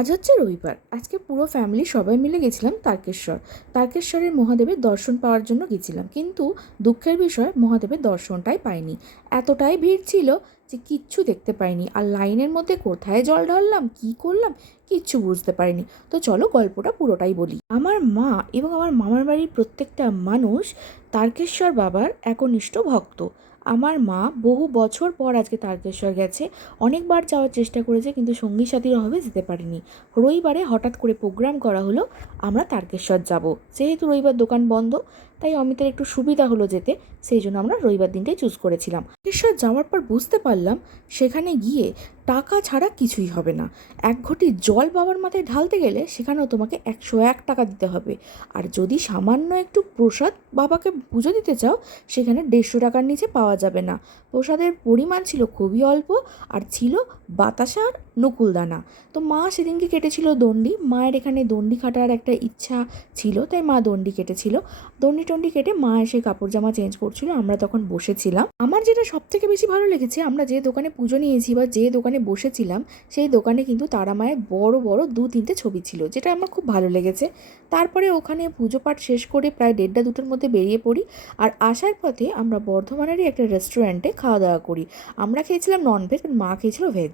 আজ হচ্ছে রবিবার। আজকে পুরো ফ্যামিলি সবাই মিলে গেছিলাম তারকেশ্বর। তারকেশ্বরের মহাদেবের দর্শন পাওয়ার জন্য গেছিলাম, কিন্তু দুঃখের বিষয় মহাদেবের দর্শনটাই পাইনি। এতটাই ভিড় ছিল যে কিচ্ছু দেখতে পাইনি, আর লাইনের মধ্যে কোথায় জল ঢাললাম, কী করলাম, কিচ্ছু বুঝতে পারিনি। তো চলো গল্পটা পুরোটাই বলি। আমার মা এবং আমার মামার বাড়ির প্রত্যেকটা মানুষ তারকেশ্বর বাবার একনিষ্ঠ ভক্ত। আমার মা বহু বছর পর আজকে তারকেশ্বর গেছে। অনেকবার যাওয়ার চেষ্টা করেছে, কিন্তু সঙ্গী সাথীর অভাবে যেতে পারিনি। রবিবারে হঠাৎ করে প্রোগ্রাম করা হলো আমরা তারকেশ্বর যাব। যেহেতু রবিবার দোকান বন্ধ, তাই অমিতের একটু সুবিধা হলো যেতে, সেই জন্য আমরা রবিবার দিনটাই চুজ করেছিলাম। তারকেশ্বর যাওয়ার পর বুঝতে পারলাম সেখানে গিয়ে টাকা ছাড়া কিছুই হবে না। এক ঘটি জল বাবার মাথায় ঢালতে গেলে সেখানেও তোমাকে 101 টাকা দিতে হবে। আর যদি সামান্য একটু প্রসাদ বাবাকে পুজো দিতে চাও, সেখানে 150 টাকার নিচে পাওয়া যাবে না। প্রসাদের পরিমাণ ছিল খুবই অল্প, আর ছিল বাতাসা আর নকুলদানা। তো মা সেদিনকে কেটেছিল দণ্ডি। মায়ের এখানে দণ্ডি কাটার একটা ইচ্ছা ছিল, তাই মা দণ্ডি কেটেছিল। দণ্ডি টণ্ডি কেটে মা এসে কাপড় জামা চেঞ্জ করছিল, আমরা তখন বসেছিলাম। আমার যেটা সব থেকে বেশি ভালো লেগেছে, আমরা যে দোকানে পুজো নিয়েছি বা যে দোকানে বসেছিলাম, সেই দোকানে কিন্তু তারা মায়ের বড় বড় 2-3টে ছবি ছিল, যেটা আমার খুব ভালো লেগেছে। তারপরে ওখানে পুজো পাঠ শেষ করে প্রায় 1:30-2টোর মধ্যে বেরিয়ে পড়ি। আর আসার পথে আমরা বর্ধমানেরই একটা রেস্টুরেন্টে খাওয়া দাওয়া করি। আমরা খেয়েছিলাম ননভেজ, আর মা খেয়েছিল ভেজ।